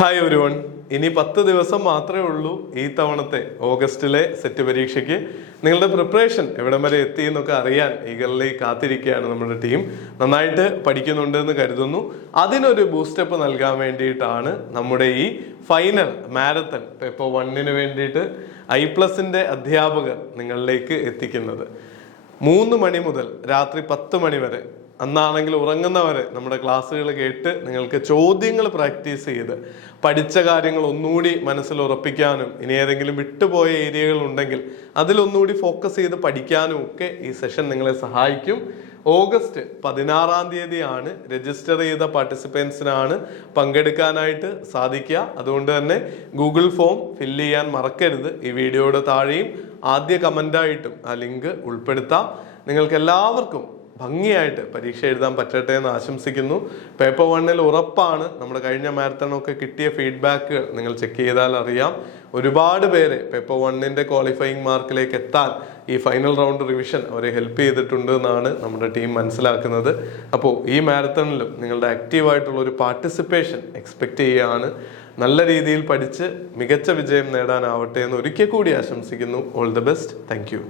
Hi everyone. ഇനി 10 ദിവസം മാത്രമേ ഉള്ളൂ ഈ തവണത്തെ ഓഗസ്റ്റിലെ സെറ്റ് പരീക്ഷയ്ക്ക്. നിങ്ങളുടെ പ്രിപ്പറേഷൻ എവിടം വരെ എത്തി എന്നൊക്കെ അറിയാൻ ഈഗർലി കാത്തിരിക്കുകയാണ് നമ്മുടെ ടീം. നന്നായിട്ട് പഠിക്കുന്നുണ്ട് എന്ന് കരുതുന്നു. അതിനൊരു ബൂസ്റ്റപ്പ് നൽകാൻ വേണ്ടിയിട്ടാണ് നമ്മുടെ ഈ ഫൈനൽ മാരത്തൺ പേപ്പർ 1 വേണ്ടിയിട്ട് I+ന്റെ അധ്യാപകർ നിങ്ങളിലേക്ക് എത്തിക്കുന്നത്. 3 മണി മുതൽ രാത്രി 10 മണി വരെ, അന്നാണെങ്കിൽ ഉറങ്ങുന്നവരെ നമ്മുടെ ക്ലാസ്സുകൾ കേട്ട് നിങ്ങൾക്ക് ചോദ്യങ്ങൾ പ്രാക്ടീസ് ചെയ്ത് പഠിച്ച കാര്യങ്ങൾ ഒന്നുകൂടി മനസ്സിൽ ഉറപ്പിക്കാനും ഇനി ഏതെങ്കിലും വിട്ടുപോയ ഏരിയകൾ ഉണ്ടെങ്കിൽ അതിലൊന്നുകൂടി ഫോക്കസ് ചെയ്ത് പഠിക്കാനും ഒക്കെ ഈ സെഷൻ നിങ്ങളെ സഹായിക്കും. ഓഗസ്റ്റ് 16-ാം തീയതിയാണ് രജിസ്റ്റർ ചെയ്ത പാർട്ടിസിപ്പൻസിനാണ് പങ്കെടുക്കാനായിട്ട് സാധിക്കുക. അതുകൊണ്ട് തന്നെ ഗൂഗിൾ ഫോം ഫില്ല് ചെയ്യാൻ മറക്കരുത്. ഈ വീഡിയോയുടെ താഴെയും ആദ്യ കമൻ്റായിട്ടും ആ ലിങ്ക് ഉൾപ്പെടുത്താം. നിങ്ങൾക്ക് എല്ലാവർക്കും ഭംഗിയായിട്ട് പരീക്ഷ എഴുതാൻ പറ്റട്ടെ എന്ന് ആശംസിക്കുന്നു. പേപ്പർ 1 ഉറപ്പാണ്. നമ്മുടെ കഴിഞ്ഞ മാരത്തണൊക്കെ കിട്ടിയ ഫീഡ്ബാക്കുകൾ നിങ്ങൾ ചെക്ക് ചെയ്താൽ അറിയാം. ഒരുപാട് പേരെ പേപ്പർ 1 ക്വാളിഫയിങ് മാർക്കിലേക്ക് എത്താൻ ഈ ഫൈനൽ റൗണ്ട് റിവിഷൻ അവരെ ഹെൽപ്പ് ചെയ്തിട്ടുണ്ട് എന്നാണ് നമ്മുടെ ടീം മനസ്സിലാക്കുന്നത്. അപ്പോൾ ഈ മാരത്തണിലും നിങ്ങളുടെ ആക്റ്റീവായിട്ടുള്ള ഒരു പാർട്ടിസിപ്പേഷൻ എക്സ്പെക്റ്റ് ചെയ്യുകയാണ്. നല്ല രീതിയിൽ പഠിച്ച് മികച്ച വിജയം നേടാനാവട്ടെ എന്ന് ഒരിക്കൽ കൂടി ആശംസിക്കുന്നു. All the best. Thank you.